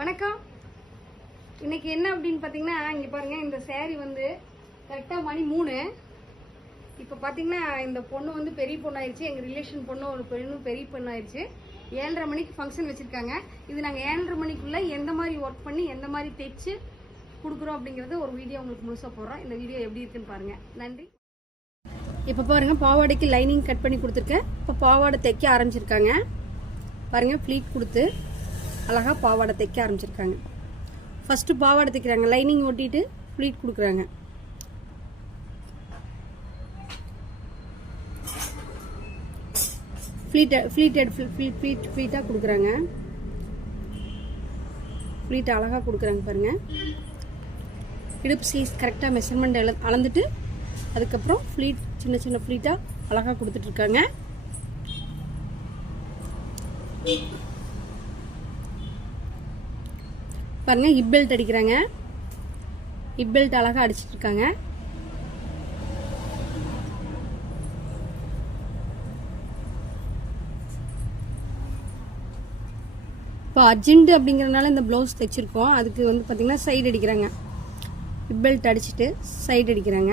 வணக்கம். இன்னைக்கு என்ன அப்படின்னு பார்த்தீங்கன்னா, இங்கே பாருங்க, இந்த சேரீ வந்து கரெக்டாக மணி 3. இப்போ பார்த்தீங்கன்னா இந்த பொண்ணு வந்து பெரிய பொண்ணாயிருச்சு. எங்கள் ரிலேஷன் பொண்ணு ஒரு பெரிய பொண்ணாயிருச்சு. 7:30 மணிக்கு ஃபங்க்ஷன் வச்சுருக்காங்க. இது நாங்கள் 7:30 மணிக்குள்ளே எந்த மாதிரி ஒர்க் பண்ணி எந்த மாதிரி தைச்சு கொடுக்குறோம் அப்படிங்கிறது ஒரு வீடியோ உங்களுக்கு முழுசாக போடுறோம். இந்த வீடியோ எப்படி இருக்குன்னு பாருங்கள். நன்றி. இப்போ பாருங்கள், பாவாடைக்கு லைனிங் கட் பண்ணி கொடுத்துருக்கேன். இப்போ பாவாடை தைக்க ஆரம்பிச்சிருக்காங்க. பாருங்கள், ஃப்ளீட் கொடுத்து அழகாக பாவாடை தைக்க ஆரம்பிச்சிருக்காங்க. ஃபஸ்ட்டு பாவாடை தைக்கிறாங்க, லைனிங் ஒட்டிட்டு ஃப்ளீட் கொடுக்குறாங்க. ஃப்ளீட்டாக கொடுக்குறாங்க. ஃப்ளீட் அழகாக கொடுக்குறாங்க பாருங்கள். இடுப்பு சைஸ் கரெக்டாக மெஷர்மெண்ட் அளந்துட்டு அதுக்கப்புறம் ஃப்ளீட் சின்ன சின்ன ஃப்ளீட்டாக அழகாக கொடுத்துட்ருக்காங்க. பாருங்கள், ஹிப் பெல்ட் அடிக்கிறாங்க. ஹிப் பெல்ட் அழகாக அடிச்சிட்டு இருக்காங்க. இப்போ அர்ஜென்ட் அப்படிங்கிறதுனால இந்த ப்ளவுஸ் தைச்சிருக்கோம். அதுக்கு வந்து பார்த்திங்கன்னா சைடு அடிக்கிறாங்க. ஹிப் பெல்ட் அடிச்சுட்டு சைடு அடிக்கிறாங்க.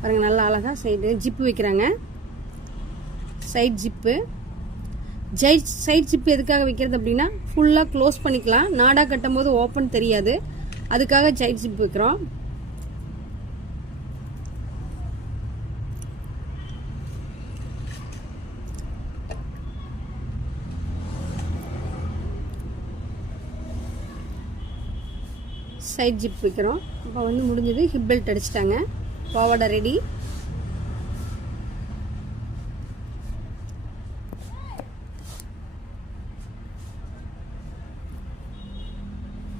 பாருங்கள், நல்லா அழகாக சைடு ஜிப்பு வைக்கிறாங்க. Side zip. சைட் ஜிப்பு எதுக்காக வைக்கிறது அப்படின்னா, ஃபுல்லாக க்ளோஸ் பண்ணிக்கலாம். நாடாக கட்டும் போது ஓப்பன் தெரியாது. அதுக்காக சைட் ஜிப் வைக்கிறோம். சைட் ஜிப் வைக்கிறோம். இப்போ வந்து முடிஞ்சது. ஹிப் பெல்ட் அடிச்சிட்டாங்க. பாவாடை ரெடி.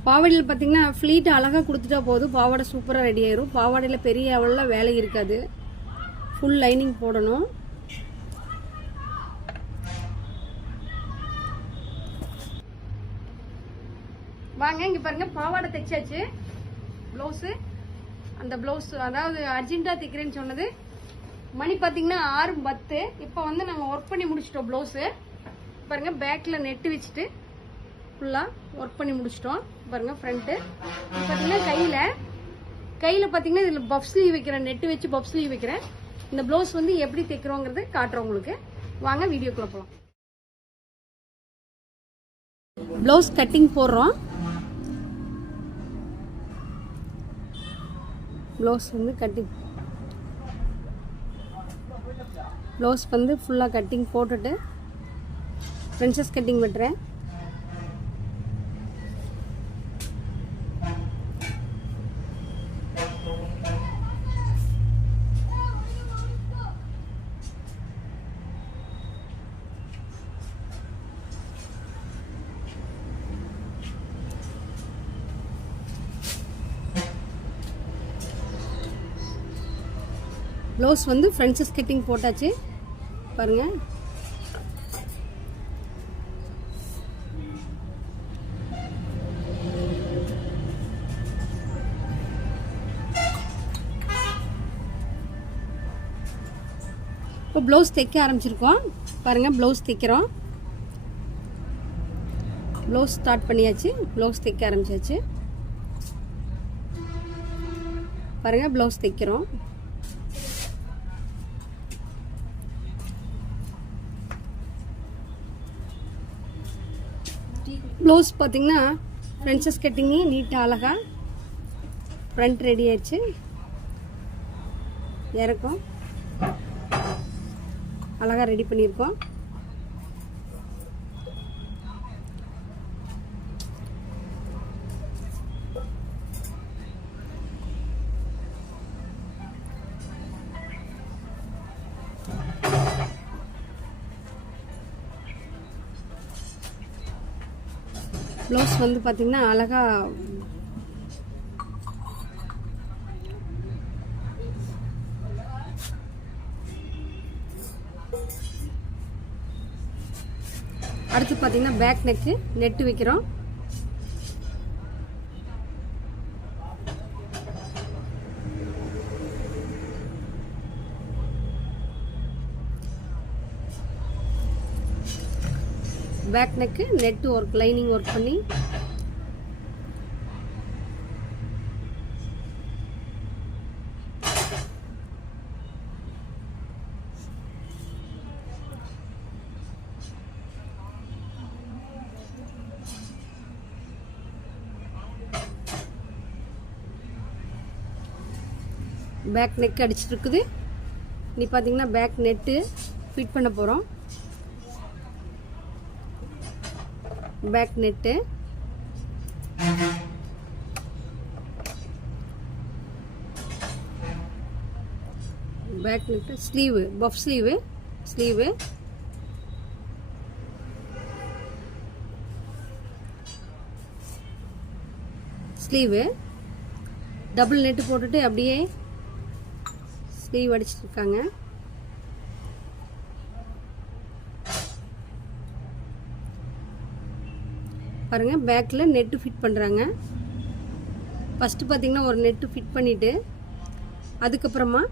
பாவாடையில் பார்த்தீங்கன்னா ஃப்ளீட் அழகாக கொடுத்துட்டா போதும், பாவாடை சூப்பராக ரெடி ஆயிரும். பாவாடையில் பெரிய அளவில் வேலை இருக்காது. ஃபுல் லைனிங் போடணும். வாங்க, இங்கே பாருங்கள், பாவாடை தைச்சாச்சு. ப்ளவுஸு, அந்த ப்ளவுஸ் அதாவது அர்ஜென்ட்டாக தைக்கிறேன்னு சொன்னது மணி பார்த்தீங்கன்னா 6:10. இப்போ வந்து நாங்கள் ஒர்க் பண்ணி முடிச்சிட்டோம். ப்ளவுஸு பாருங்கள், பேக்கில் நெட்டு வச்சுட்டு ஃபுல்லாக ஒர்க் பண்ணி முடிச்சிட்டோம். பாருங்கள், ஃப்ரண்ட்டு பார்த்தீங்கன்னா கையில் பார்த்தீங்கன்னா இதில் பஃப் ஸ்லீவ் வைக்கிறேன். நெட்டு வச்சு பஃப் ஸ்லீவ் வைக்கிறேன். இந்த ப்ளவுஸ் வந்து எப்படி தைக்கிறோங்கிறது காட்டுறோம் உங்களுக்கு. வாங்க வீடியோக்குள்ள போகலாம். ப்ளவுஸ் கட்டிங் போடுறோம். ப்ளவுஸ் வந்து கட்டிங், ப்ளவுஸ் வந்து ஃபுல்லாக கட்டிங் போட்டுட்டு ஃப்ரென்ச்சஸ் கட்டிங் வெட்டுறேன். ப்ளவுஸ் வந்து ஃப்ரென்ச்சஸ் கட்டிங் போட்டாச்சு. பாருங்கள், இப்போ ப்ளவுஸ் தைக்க ஆரம்பிச்சிருக்கோம். பாருங்கள், ப்ளவுஸ் தைக்கிறோம். ப்ளவுஸ் ஸ்டார்ட் பண்ணியாச்சு. ப்ளவுஸ் தைக்க ஆரம்பிச்சாச்சு. பாருங்கள், ப்ளவுஸ் தைக்கிறோம். ப்ளவுஸ் பார்த்தீங்கன்னா ஃப்ரென்ச்சஸ் கட்டிங்கு நீட்டாக அழகாக ஃப்ரண்ட் ரெடி ஆயிடுச்சு. இறக்கம் அழகாக ரெடி பண்ணியிருக்கோம். ப்ளவுஸ் வந்து பார்த்திங்கன்னா அழகாக அடுத்து பார்த்தீங்கன்னா பேக் நெக்கு நெட்டு வைக்கிறோம். Back neck net work lining work பண்ணி பேக் நெக் அடிச்சிட்டு இருக்குது. நீ பார்த்தீங்கன்னா பேக் நெட்டு ஃபிட் பண்ண போகிறோம். Back net back net sleeve puff sleeve double net போட்டுட்டு அப்படியே ஸ்லீவ் அடிச்சிட்டு இருக்காங்க. பாருங்க பேக்கில் நெட்டு ஃபிட் பண்ணுறாங்க. ஃபஸ்ட்டு பார்த்தீங்கன்னா ஒரு நெட்டு ஃபிட் பண்ணிவிட்டு அதுக்கப்புறமா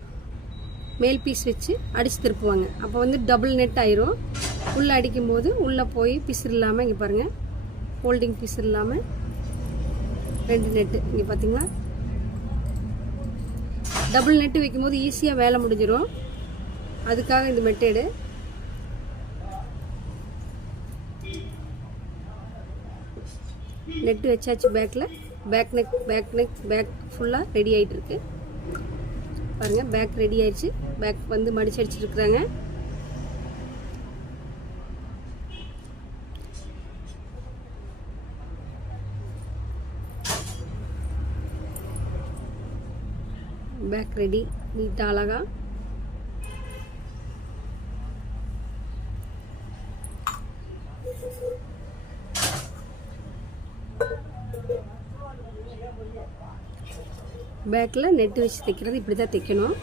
மேல் பீஸ் வச்சு அடித்து திருப்புவாங்க. அப்போ வந்து டபுள் நெட் ஆயிரும். உள்ளே அடிக்கும்போது உள்ளே போய் பிசுறு இல்லாமல் இங்கே பாருங்கள் ஹோல்டிங் பிசுறு இல்லாமல் 2 நெட்டு இங்கே பார்த்தீங்களா. டபுள் நெட்டு வைக்கும்போது ஈஸியாக வேலை முடிஞ்சிடும். அதுக்காக இந்த மெத்தேடு. நெட்டு வச்சாச்சு. பேக் பேக் ஃபுல்லாக ரெடி ஆகிட்டு இருக்கு. பாருங்கள் பேக் ரெடி ஆயிடுச்சு. பேக் வந்து மடிச்சு அடிச்சிருக்கிறாங்க. பேக் ரெடி நீட்டாக அழகா. பேக்கில் நெட்டு வச்சு தைக்கிறது இப்படி தான் தைக்கணும்.